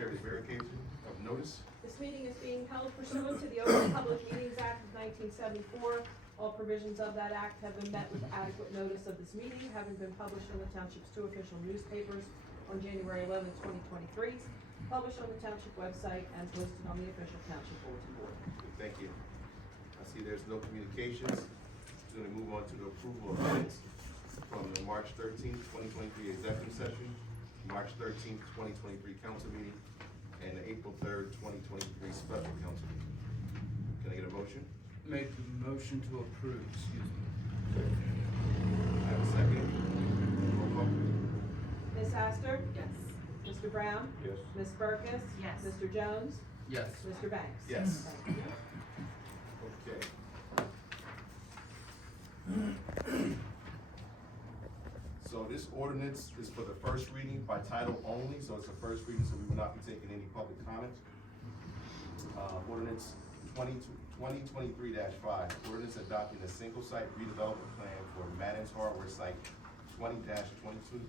Secretary, verification of notice. This meeting is being held pursuant to the Open Public Meetings Act of 1974. All provisions of that act have been met with adequate notice of this meeting, having been published in the Township's 2 official newspapers on January 11, 2023, published on the Township website, and posted on the official Township bulletin board. Thank you. I see there's no communications. We're gonna move on to the approval of minutes from the March 13th, 2023 executive session, March 13th, 2023 council meeting, and the April 3rd, 2023 special council meeting. Can I get a motion? Make the motion to approve, excuse me. I have a second. Roll call. Ms. Astor? Yes. Mr. Brown? Yes. Ms. Burkus? Yes. Mr. Jones? Yes. Mr. Banks? Yes. Thank you. Okay. So this ordinance is for the first reading by title only, so it's the first reading, so we will not be taking any public comment. Ordinance 2023-5, ordinance adopting a single site redevelopment plan for Madden's hardware site 20-22,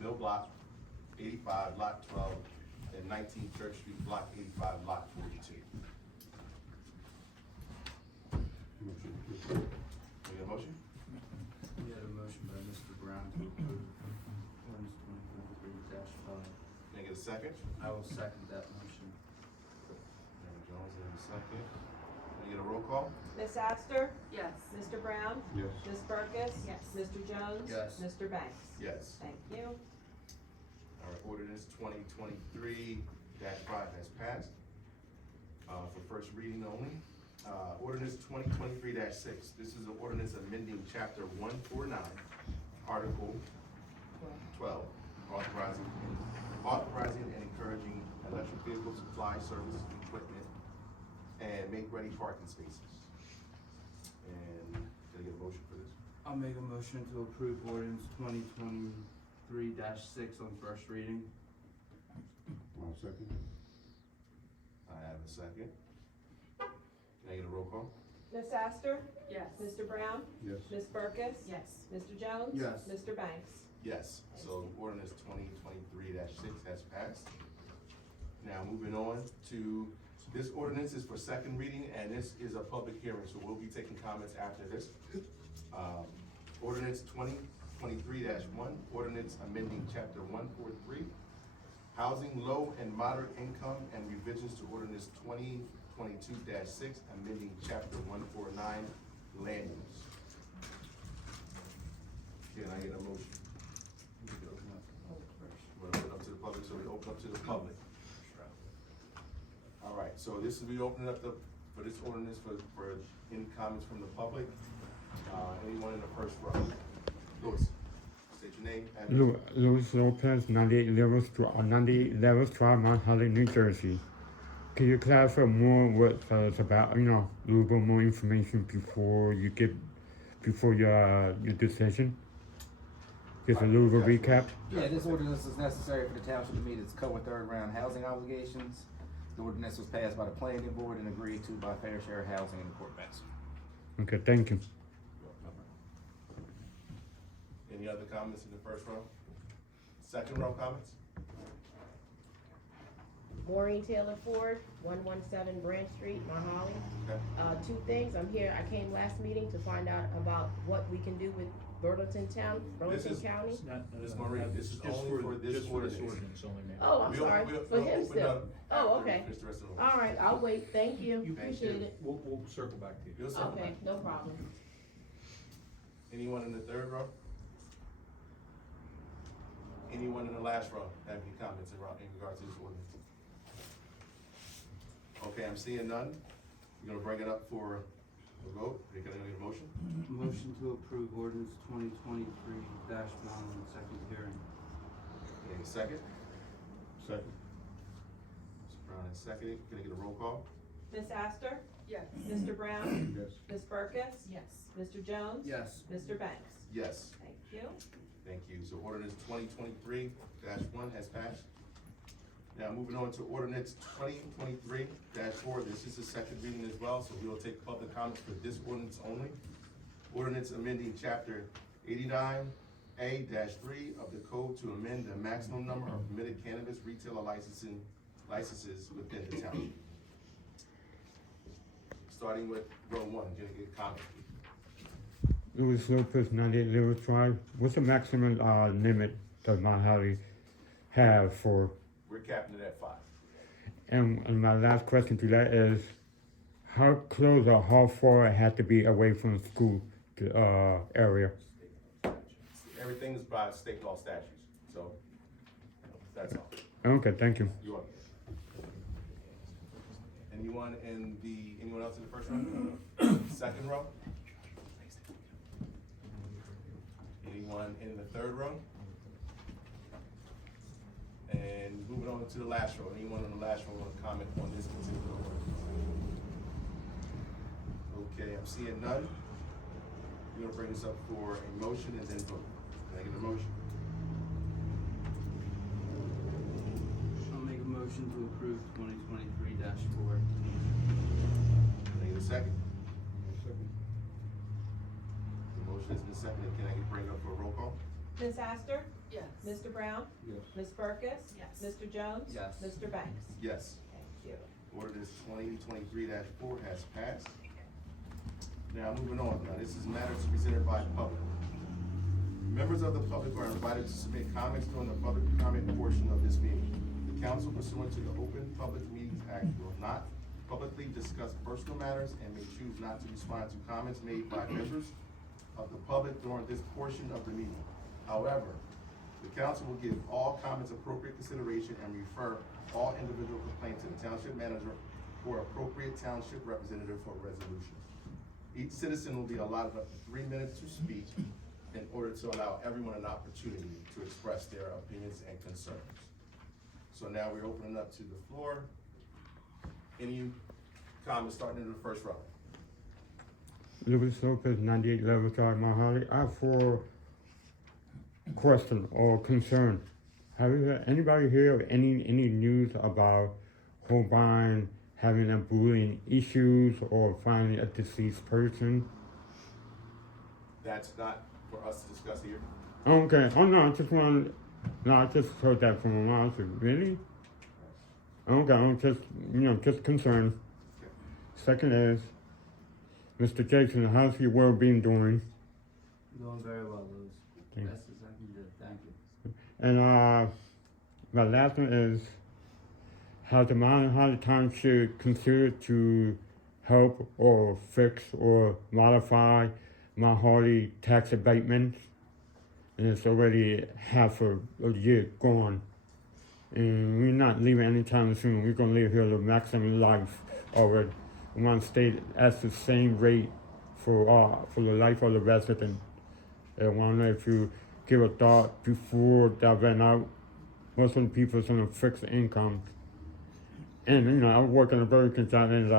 Mill Block 85, Lot 12, and 19 Church Street, Block 85, Lot 42. Can I get a motion? We had a motion by Mr. Brown to approve ordinance 2023-5. Can I get a second? I will second that motion. Aaron Jones, and a second. Can I get a roll call? Ms. Astor? Yes. Mr. Brown? Yes. Ms. Burkus? Yes. Mr. Jones? Yes. Mr. Banks? Yes. Thank you. All right, ordinance 2023-5 has passed, for first reading only. Ordinance 2023-6, this is an ordinance amending chapter 149, article 12, authorizing and encouraging electric vehicle supply, service, equipment, and make-ready parking spaces. And can I get a motion for this? I'll make a motion to approve ordinance 2023-6 on first reading. I'll second. I have a second. Can I get a roll call? Ms. Astor? Yes. Mr. Brown? Yes. Ms. Burkus? Yes. Mr. Jones? Yes. Mr. Banks? Yes, so ordinance 2023-6 has passed. Now, moving on to, this ordinance is for second reading, and this is a public hearing, so we'll be taking comments after this. Ordinance 2023-1, ordinance amending chapter 143, housing low and moderate income, and revisions to ordinance 2022-6, amending chapter 149, land use. Can I get a motion? We're gonna open up to the public, so we open up to the public. All right, so this is, we open up for this ordinance for any comments from the public. Anyone in the first row? Louis, state your name, address. Louis Lopez, 98 Levels Drive, Mount Holly, New Jersey. Can you clarify more what it's about? A little bit more information before your decision. Just a little bit recap. Yeah, this ordinance is necessary for the township to meet its co- and third round housing obligations. The ordinance was passed by the planning board and agreed to by Fair Share Housing and the Port Benson. Okay, thank you. Any other comments in the first row? Second row comments? Maureen Taylor Ford, 117 Branch Street, Mount Holly. Okay. Two things, I came last meeting to find out about what we can do with Burlington County. Ms. Marie, this is only for this ordinance. Oh, I'm sorry, for him still. Oh, okay. Finish the rest of the- All right, I'll wait, thank you, Thank appreciate you. it. We'll circle back to you. You'll circle Okay, back. no problem. Anyone in the third row? Anyone in the last row have any comments in regards to this ordinance? Okay, I'm seeing none. We're gonna bring it up for a vote. Can I get a motion? Motion to approve ordinance 2023-1 on second hearing. Any second? Second. Mr. Brown is seconding. Can I get a roll call? Ms. Astor? Yes. Mr. Brown? Yes. Ms. Burkus? Yes. Mr. Jones? Yes. Mr. Banks? Yes. Thank you. Thank you. So ordinance 2023-1 has passed. Now moving on to ordinance 2023-4. This is the second reading as well, so we will take public comments for this ordinance only. Ordinance amending chapter 89A-3 of the code to amend the maximum number of permitted cannabis retailer licensing licenses within the township. Starting with row one, gonna get comments. Louis Lopez, 98 Lewis Drive. What's the maximum limit does Mount Holly have for? We're capping it at 5. And my last question to that is, how close or how far it had to be away from the school area? Everything is by state law statutes, so that's all. Okay, thank you. You are. Anyone else in the first row? Second row? Anyone in the third row? And moving on to the last row. Anyone on the last row want to comment on this particular ordinance? Okay, I'm seeing none. We're gonna bring this up for a motion and then vote. Can I get a motion? I'll make a motion to approve 2023-4. Can I get a second? Second. The motion has been seconded. Can I bring it up for a roll call? Ms. Astor? Yes. Mr. Brown? Yes. Ms. Burkus? Yes. Mr. Jones? Yes. Mr. Banks? Yes. Thank you. Ordinance 2023-4 has passed. Now, moving on. Now, this is matters presented by the public. Members of the public are invited to submit comments during the public comment portion of this meeting. The council pursuant to the Open Public Meetings Act will not publicly discuss personal matters and may choose not to respond to comments made by members of the public during this portion of the meeting. However, the council will give all comments appropriate consideration and refer all individual complaints to the township manager or appropriate township representative for resolution. Each citizen will be allotted up to 3 minutes to speak in order to allow everyone an opportunity to express their opinions and concerns. So now we're opening up to the floor. Any comments starting in the first row? Louis Lopez, 98 Lewis Drive, Mount Holly. I have 4 questions or concerns. Have you heard anybody hear of any news about Holbein having a bullying issues or finding a deceased person? That's not for us to discuss here. Okay. Oh no, I just heard that from my mom. I said, really? Okay, I'm just concerned. Second is, Mr. Jason, how's your well-being doing? Doing very well, Louis. Thank- Best as I can do, thank you. And my last one is, has the Mount Holly Township considered to help or fix or modify Mount Holly tax abatements? And it's already half a year gone. And we're not leaving anytime soon. We're gonna live here the maximum life already. We want to stay at the same rate for the life of the resident. I want to know if you give a thought before that ran out. Most of the people is on a fixed income. And I work in a very concerned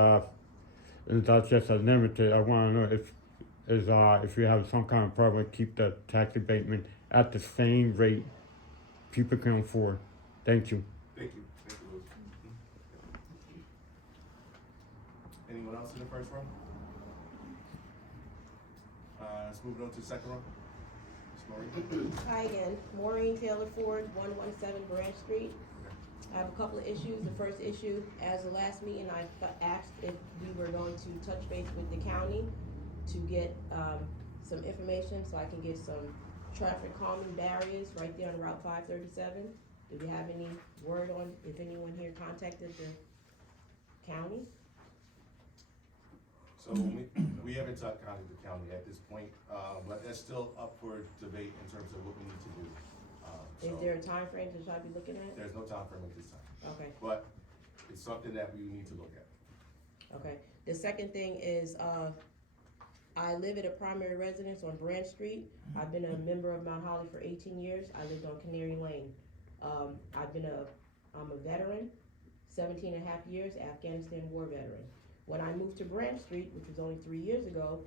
and that's just a limited. I want to know if you have some kind of problem, keep the tax abatement at the same rate people can afford. Thank you. Thank you. Thank you, Louis. Anyone else in the first row? Let's move on to the second row. Ms. Maureen? Hi again, Maureen Taylor Ford, 117 Branch Street. I have a couple of issues. The first issue, as the last meeting, I asked if we were going to touch base with the county to get some information so I can get some traffic calming barriers right there on Route 537. Do we have any word on if anyone here contacted the county? So we haven't contacted the county at this point, but that's still up for debate in terms of what we need to do. Is there a time frame that I be looking at? There's no time frame at this time, Okay, but it's something that we need to look at. okay. The second thing is, I live at a primary residence on Branch Street. I've been a member of Mount Holly for 18 years. I lived on Canary Lane. I'm a veteran, 17 and a half years, Afghanistan war veteran. When I moved to Branch Street, which was only 3 years ago,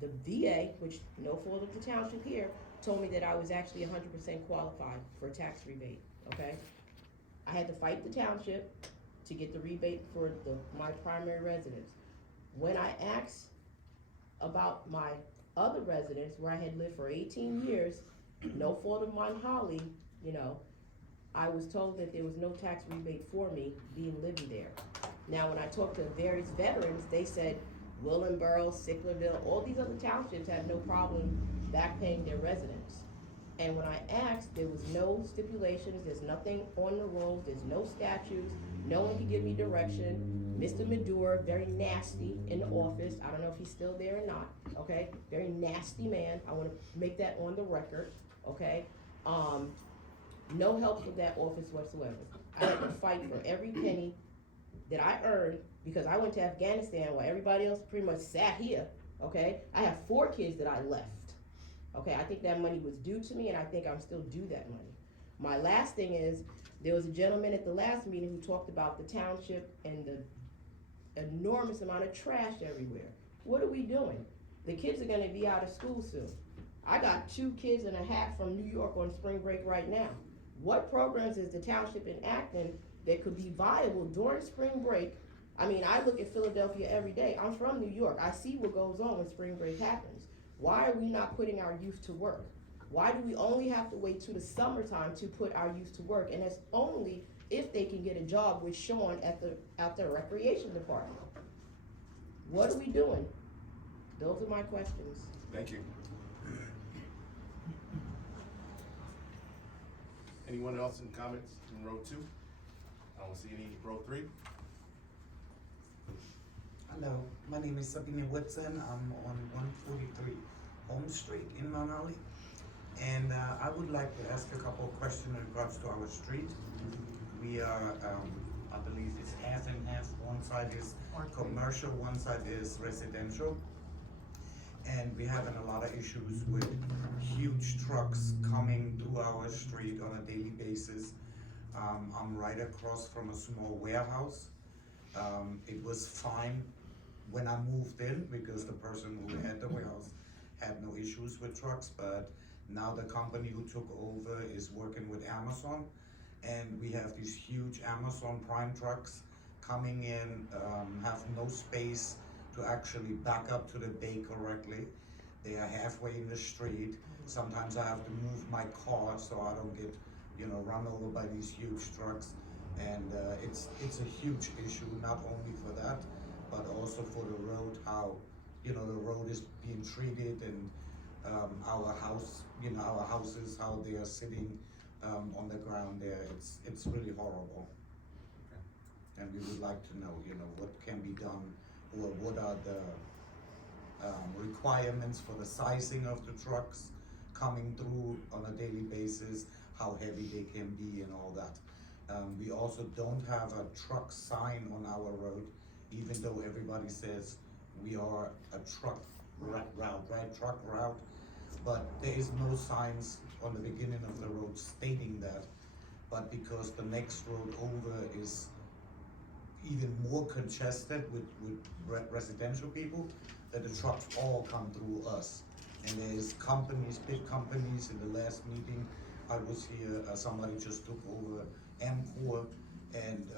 the VA, which no fault of the township here, told me that I was actually 100% qualified for a tax rebate, okay? I had to fight the township to get the rebate for my primary residence. When I asked about my other residence, where I had lived for 18 years, no fault of Mount Holly, I was told that there was no tax rebate for me being living there. Now, when I talked to various veterans, they said Willenboro, Sicklerville, all these other townships had no problem back paying their residents. And when I asked, there was no stipulations, there's nothing on the rolls, there's no statutes, no one could give me direction. Mr. Maduro, very nasty in the office, I don't know if he's still there or not, okay? Very nasty man, I wanna make that on the record, okay? No help with that office whatsoever. I had to fight for every penny that I earned because I went to Afghanistan while everybody else pretty much sat here, okay? I have 4 kids that I left. Okay, I think that money was due to me, and I think I'm still due that money. My last thing is, there was a gentleman at the last meeting who talked about the township and the enormous amount of trash everywhere. What are we doing? The kids are gonna be out of school soon. I got 2 kids and a half from New York on spring break right now. What programs is the township enacting that could be viable during spring break? I mean, I look at Philadelphia every day. I'm from New York. I see what goes on when spring break happens. Why are we not putting our youth to work? Why do we only have to wait till the summertime to put our youth to work? And that's only if they can get a job with Sean at the recreation department. What are we doing? Those are my questions. Thank you. Anyone else in comments in row 2? I don't see any row 3. Hello, my name is Sabine Woodson. I'm on 143 Home Street in Mount Holly. And I would like to ask a couple of questions in regards to our street. We are, I believe it's half and half. One side is commercial, one side is residential. And we're having a lot of issues with huge trucks coming through our street on a daily basis. I'm right across from a small warehouse. It was fine when I moved in because the person who had the warehouse had no issues with trucks, but now the company who took over is working with Amazon, and we have these huge Amazon Prime trucks coming in, have no space to actually back up to the bay correctly. They are halfway in the street. Sometimes I have to move my car so I don't get, run over by these huge trucks. And it's a huge issue, not only for that, but also for the road, how, the road is being treated, and our houses, how they are sitting on the ground there. It's really horrible. And we would like to know, what can be done, or what are the requirements for the sizing of the trucks coming through on a daily basis, how heavy they can be and all that. We also don't have a truck sign on our road, even though everybody says we are a truck route, right? Truck route, but there is no signs on the beginning of the road stating that. But because the next road over is even more congested with residential people, that the trucks all come through us. And there's companies, big companies. In the last meeting I was here, somebody just took over M4, and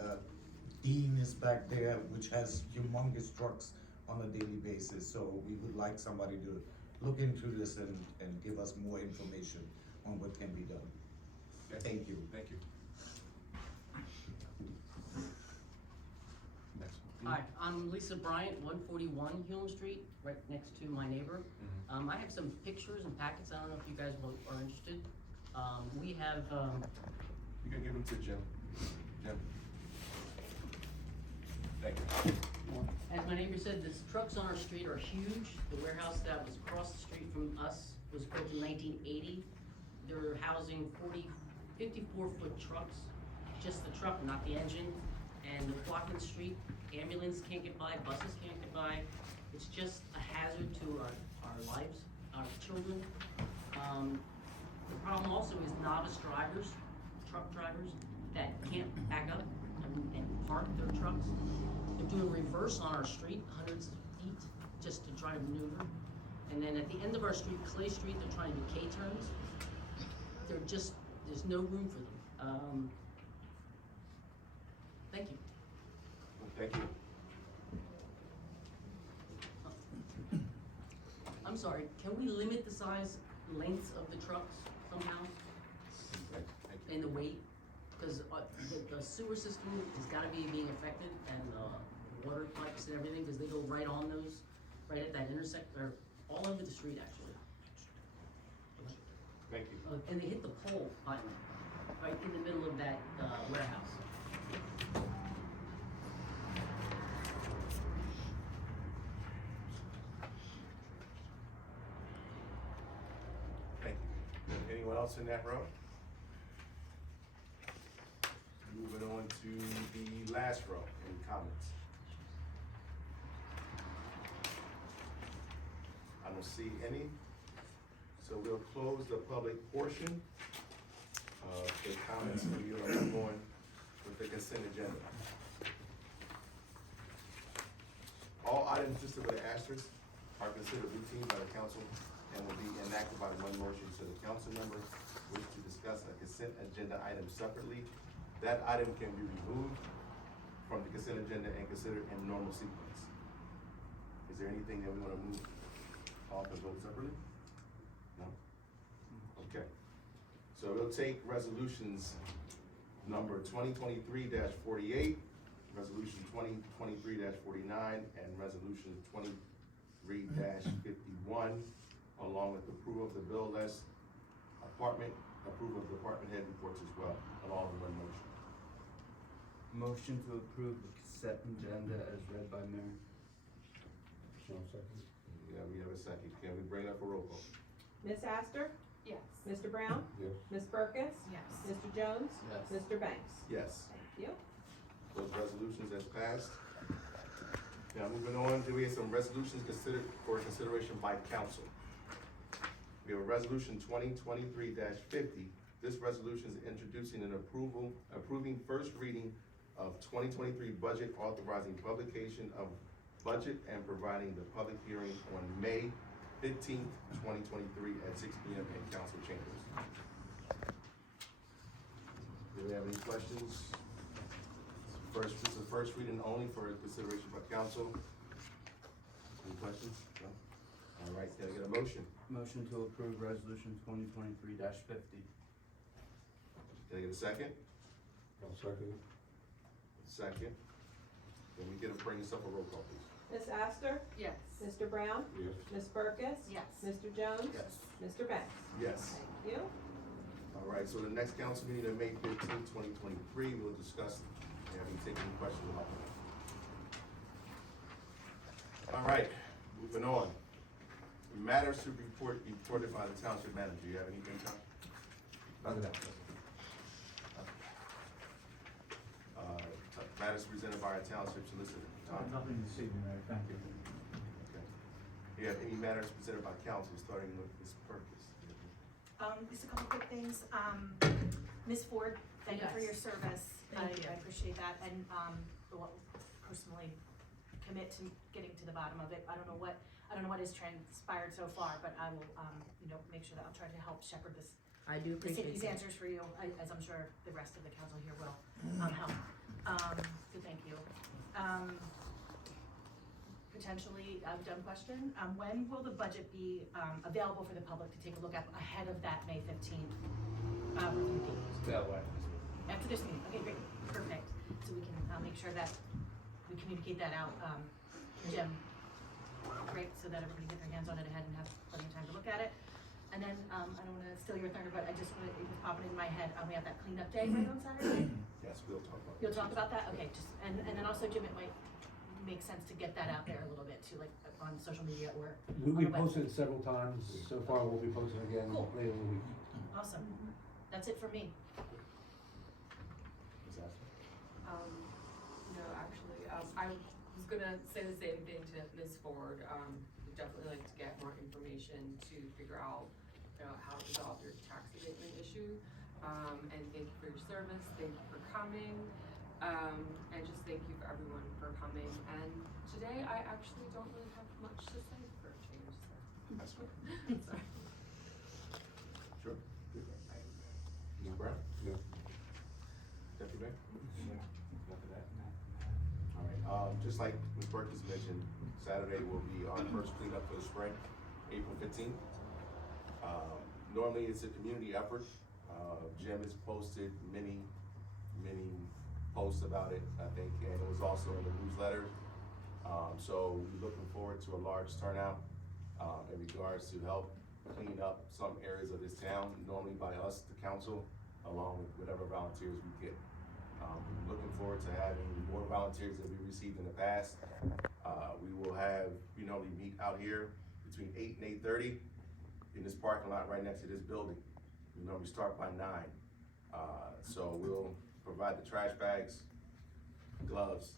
Dean is back there, which has humongous trucks on a daily basis. So we would like somebody to look into this and give us more information on what can be done. Okay. Thank you. Thank you. Next. Hi, I'm Lisa Bryant, 141 Hume Street, right next to my neighbor. I have some pictures and packets. I don't know if you guys are interested. We have, You can give them to Jim. Jim. Thank you. as my neighbor said, the trucks on our street are huge. The warehouse that was across the street from us was built in 1980. They're housing 54-foot trucks, just the truck, not the engine. And they're blocking the street. Ambulance can't get by, buses can't get by. It's just a hazard to our lives, our children. The problem also is novice drivers, truck drivers, that can't back up and park their trucks. They're doing reverse on our street, hundreds of feet, just to try to maneuver. And then at the end of our street, Clay Street, they're trying to do K-turns. There's no room for them. Thank you. Thank you. I'm sorry, can we limit the size, lengths of the trucks somehow, Thank you. and the weight? Cause, the sewer system has gotta be being affected, and, water pipes and everything, cause they go right on those, right at that intersect, or all over the street, actually. Thank you. And they hit the pole finally, right in the middle of that, warehouse. Thank you. Anyone else in that row? Moving on to the last row, any comments? I don't see any, so we'll close the public portion of the comments, and we're gonna move on with the consent agenda. All items listed with an asterisk are considered routine by the council and will be enacted by one motion, so the council member wish to discuss a consent agenda item separately. That item can be removed from the consent agenda and considered in normal sequence. Is there anything that we wanna move off and vote separately? No? Okay. So we'll take resolutions number 2023-48, resolution 2023-49, and resolution 23-51, along with approval of the bill list, approval of department head reports as well, all in one motion. Motion to approve the consent agenda as read by mayor. I'll second. Yeah, we have a second. Can we bring up a roll call? Ms. Astor? Yes. Mr. Brown? Yes. Ms. Perkins? Yes. Mr. Jones? Yes. Mr. Banks? Yes. Thank you. Those resolutions as passed. Now, moving on, do we have some resolutions considered for consideration by council? We have a resolution 2023-50. This resolution is introducing an approving first reading of 2023 budget, authorizing publication of budget and providing the public hearing on May 15th, 2023 at 6 p.m. in council chambers. Do we have any questions? This is first reading only for consideration by council. Any questions? No? All right, can I get a motion? Motion to approve resolution 2023-50. Can I get a second? I'll second it. Second. Can we bring this up a roll call, please? Ms. Astor? Yes. Mr. Brown? Yes. Ms. Perkins? Yes. Mr. Jones? Yes. Mr. Banks? Yes. Thank you. All right, so the next council meeting on May 15th, 2023, we'll discuss, and we take any questions about that. All right, moving on. Matters to report reported by the township manager. You have anything, Tom? Matters presented by our township solicitor. Tom? Nothing this evening, Mayor, thank you. Okay. Do you have any matters presented by council, starting with Ms. Perkins? Just a couple quick things. Ms. Ford, thank you for your service. Thank you. I appreciate that, and, will personally commit to getting to the bottom of it. I don't know what has transpired so far, but I will, make sure that I'll try to help shepherd this, I do appreciate these that. answers for you, as I'm sure the rest of the council here will, help. So thank you. Potentially, a dumb question, when will the budget be, available for the public to take a look at ahead of that May 15th, review date? After this meeting, okay, great, perfect. So we can, make sure that we communicate that out, Jim. Great, so that everybody get their hands on it ahead and have plenty of time to look at it. And then, I don't wanna steal your thunder, but I just wanna, it was popping in my head, we have that cleanup day right on Saturday? Yes, we'll talk about that. You'll talk about that? Okay, just, and then also, Jim, it might make sense to get that out there a little bit too, like on social media or We on the web. posted it several times, so far we'll be posting again Cool. later in the week. Awesome. That's it for me. Ms. Astor? No, actually, I was gonna say the same thing to Ms. Ford. We'd definitely like to get more information to figure out, how to resolve your tax abatement issue. And thank you for your service, thank you for coming, and just thank you for everyone for coming. And today, I actually don't really have much to say for a change, so. That's fine. Sorry. Sure. Ms. Brown? No. Deputy Mayor? All right, just like Ms. Perkins mentioned, Saturday will be our first cleanup for the spring, April 15th. Normally it's a community effort. Jim has posted many many posts about it, I think, and it was also in the newsletter. So we're looking forward to a large turnout, in regards to help clean up some areas of this town, normally by us, the council, along with whatever volunteers we get. Looking forward to having more volunteers than we received in the past. We will have, we meet out here between 8 and 8:30 in this parking lot right next to this building. We normally start by 9. So we'll provide the trash bags, gloves,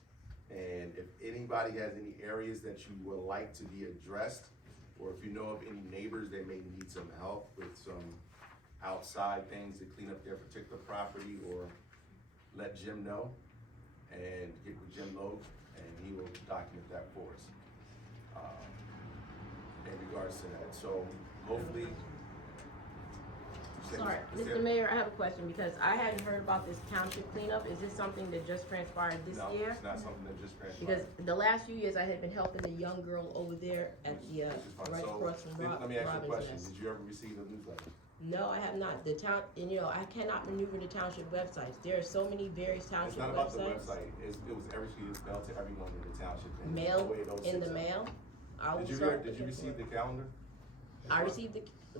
and if anybody has any areas that you would like to be addressed, or if you know of any neighbors that may need some help with some outside things to clean up their particular property, or let Jim know and get with Jim Lowe, and he will document that for us. In regards to that, so hopefully. Sorry, Mr. Mayor, I have a question, because I hadn't heard about this township cleanup. Is this something that just transpired this No, year? it's not something that just transpired. Because the last few years, I had been helping the young girl over there at the, Which is fine. right So, across from let me ask you a Robin's question, Nest. did you ever receive a newsletter? No, I have not. The town, and I cannot maneuver the township websites. There are so many various It's township not about the websites. website, it was everything, it's mailed to everyone in the township. and Mail, the way those in the things mail. are. I will Did you, start did you looking receive for the it. calendar? I received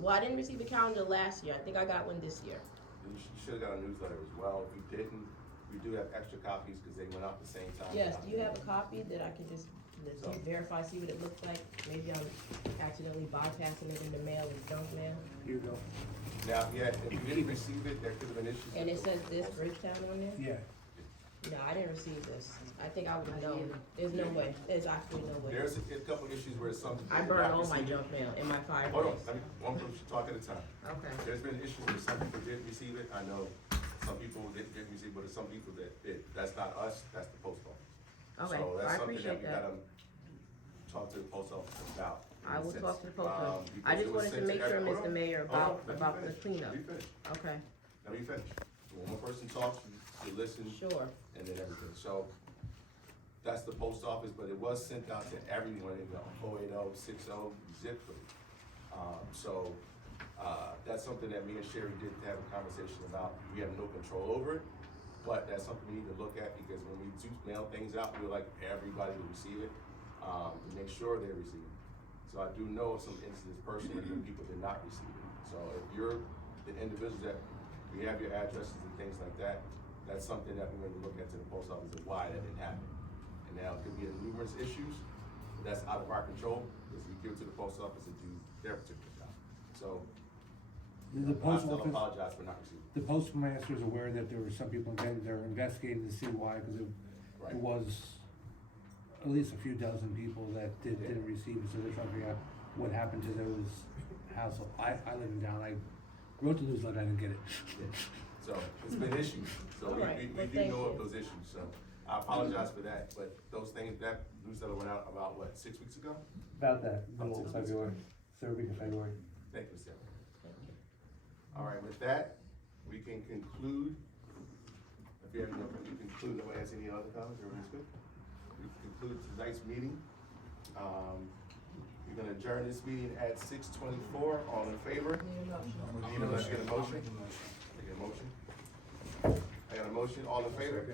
I didn't receive the calendar last year. I think I got one this year. You should've got a newsletter as well, if you didn't, we do have extra copies, cause they went out the same time. Yes, do you have a copy that I can just So- verify, see what it looks like? Maybe I'm accidentally bypassing it in the mail and junk mail. Here you go. Now, yeah, if you didn't receive it, there could've been issues. And with it the- says this Bridgetown on there? Yeah. No, I didn't receive this. I think I would have known. There's no way. There's actually no way. There's a couple issues where some people I did burn not all my receive it. junk mail in my Hold on, fireplace. one person talk at a time. Okay. There's been issues where some people did receive it, I know some people didn't receive it, but there's some people that did, that's not us, that's the post office. Okay, So I that's something that appreciate we that. gotta talk to the post office about. I will Since, talk to the post office. because I just it was wanted to sent make sure, hold Mr. on, Mayor, hold on, about let me the finish, cleanup. Let me finish, Okay, let me finish. When one person talks, you listen, sure. and then everything, so that's the post office, but it was sent out to everyone in the 08060 zip code. That's something that me and Sherry did have a conversation about. We have no control over it, but that's something we need to look at, because when we do mail things out, we would like everybody to receive it, to make sure they receive it. So I do know of some instances personally where people did not receive it. So if you're the individuals that, we have your addresses and things like that, that's something that we're gonna look at to the post office of why that didn't happen. And now it could be numerous issues, but that's out of our control, because we give it to the post office to do their particular job. So, The I post still office, apologize for not receiving. the postmaster is aware that there were some people they're investigating to see why, because Right. it was at least a few dozen people that didn't receive it, so they're trying to figure out what happened to those households. I live in town, I wrote the newsletter, I didn't get it. Yeah. So, it's been issues, so All right. we Well, do thank know of you. those issues, so I apologize for that, but those things, that newsletter went out about, what, 6 weeks ago? About that, middle of February, third week of February. Thank you, Sarah. All right, with that, we can conclude. If you have any, we conclude, nobody has any other comments, everybody's good? We conclude tonight's meeting. We're gonna adjourn this meeting at 6:24, all in favor? Need a motion, get a motion? I get a motion? I got a motion, all in favor?